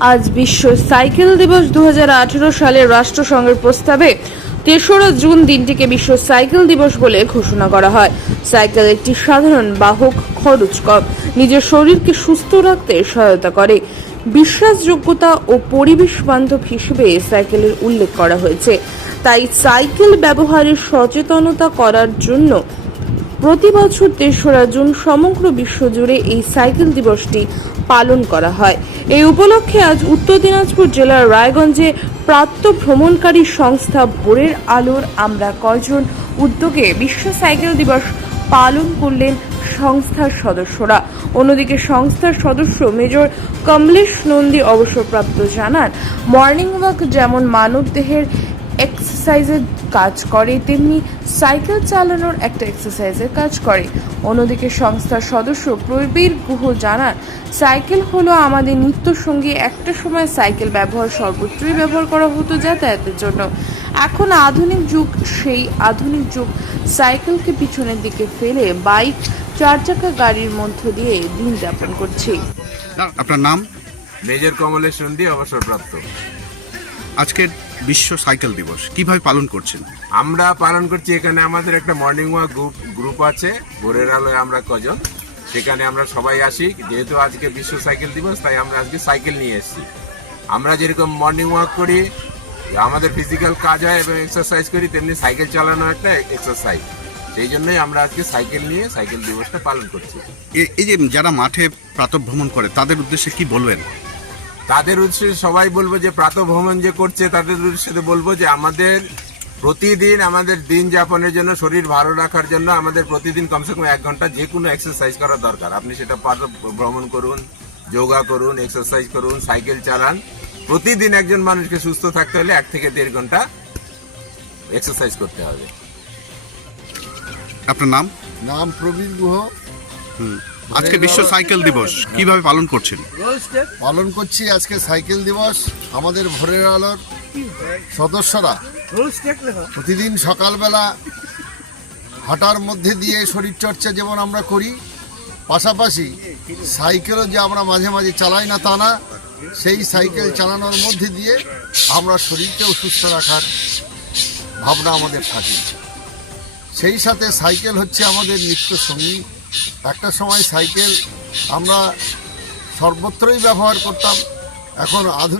আজ বিশ্ব সাইকেল দিবস। 2018 সালের রাষ্ট্রসংঘের প্রস্তাবে 3রা জুন দিনটিকে বিশ্ব সাইকেল দিবস বলে ঘোষণা করা হয়। সাইকেল একটি সাধারণ বাহক, খরচ কম, নিজের শরীরকে সুস্থ রাখতে সহায়তা করে। বিশ্বাসযোগ্যতা ও পরিবেশ বান্ধব হিসেবে সাইকেলের উল্লেখ করা হয়েছে। তাই সাইকেল ব্যবহারের সচেতনতা করার জন্য প্রতি বছর 3রা জুন সমগ্র বিশ্ব জুড়ে এই সাইকেল দিবসটি পালন করা হয়। এই উপলক্ষে আজ উত্তর দিনাজপুর জেলার রায়গঞ্জে প্রাতঃ ভ্রমণকারী সংস্থা ভোরের আলোর আমরা কয়জন উদ্যোগে বিশ্ব সাইকেল দিবস পালন করলেন সংস্থার সদস্যরা। অন্যদিকে সংস্থার সদস্য মেজর কমলেশ নন্দী অবসরপ্রাপ্ত জানান, মর্নিং ওয়াক যেমন মানবদেহের এক্সারসাইজের কাজ করে, তেমনি সাইকেল চালানোর একটা এক্সারসাইজের কাজ করে। অন্যদিকে সংস্থার সদস্য প্রবীর গুহ জানান, সাইকেল হলো আমাদের নিত্যসঙ্গী। একটা সময় সাইকেল ব্যবহার সর্বত্রই ব্যবহার করা হতো যাতায়াতের জন্য। এখন আধুনিক যুগ, সেই আধুনিক যুগ সাইকেলকে পিছনের দিকে ফেলে বাইক, 4 চাকা গাড়ির মধ্য দিয়ে দিন যাপন করছে। আপনার নাম? মেজর কমলেশ নন্দী, অবসরপ্রাপ্ত। আজকের বিশ্ব সাইকেল দিবস কিভাবে পালন করছেন? আমরা পালন করছি, এখানে আমাদের একটা মর্নিং ওয়াক গ্রুপ আছে, ভোরের আলোয় আমরা কজন, সেখানে আমরা সবাই আসি। যেহেতু আজকে বিশ্ব সাইকেল দিবস, তাই আমরা আজকে সাইকেল নিয়ে এসেছি। আমরা যেরকম মর্নিং ওয়াক করি, আমাদের ফিজিক্যাল কাজ হয় এবং এক্সারসাইজ করি, তেমনি সাইকেল চালানো একটা এক্সারসাইজ। সেই জন্যই আমরা আজকে সাইকেল নিয়ে সাইকেল দিবসটা পালন করছি। এই যে যারা মাঠে প্রাতঃভ্রমণ করে তাদের উদ্দেশ্যে কি বলবেন? তাদের উদ্দেশ্যে সবাই বলবো যে প্রাতঃভ্রমণ যে করছে তাদের উদ্দেশ্যে বলবো যে আমাদের প্রতিদিন আমাদের দিন যাপনের জন্য, শরীর ভালো রাখার জন্য আমাদের প্রতিদিন কমসে কম 1 ঘন্টা যে কোনো এক্সারসাইজ করা দরকার। আপনি সেটা ভ্রমণ করুন, যোগা করুন, এক্সারসাইজ করুন, সাইকেল চালান। প্রতিদিন একজন মানুষকে সুস্থ থাকতে হলে 1 থেকে 1.5 ঘন্টা এক্সারসাইজ করতে হবে। আপনার নাম? নাম প্রবীর গুহ। আজকে বিশ্ব সাইকেল দিবস কিভাবে পালন করছেন? পালন করছি আজকে সাইকেল দিবস। আমাদের ভোরের আলোর সদস্যরা প্রতিদিন সকালবেলা হাঁটার মধ্যে দিয়ে শরীরচর্চা যেমন আমরা করি, পাশাপাশি সাইকেলও যে আমরা মাঝে মাঝে চালাই না তা না, সেই সাইকেল চালানোর মধ্যে দিয়ে আমরা শরীরকেও সুস্থ রাখার ভাবনা আমাদের থাকে। সেই সাথে সাইকেল হচ্ছে আমাদের নিত্য সঙ্গী। একটা সময় সাইকেল আমরা সর্বত্রই ব্যবহার করতাম, এখন আধুনিক